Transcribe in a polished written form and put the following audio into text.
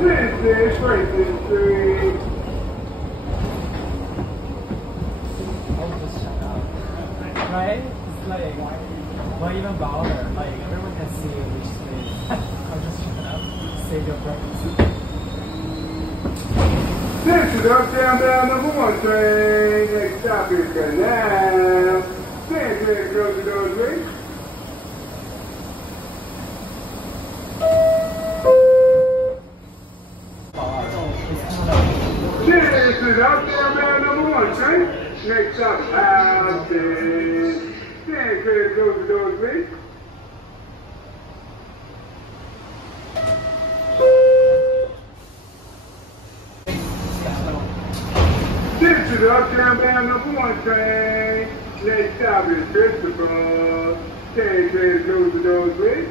This is Franklin Street. Right? It's like, well, even louder. Like, everyone can see which space. I'll just shut up. Save your preference. This is Northbound number 1 train. Next stop is Canal. Stand clear, close the doors, please. This is Northbound number 1 train. Next stop, Houston. Stand clear, close the doors, please. This is Northbound number 1 train. Next stop is Christopher. Stand clear, close the doors, please.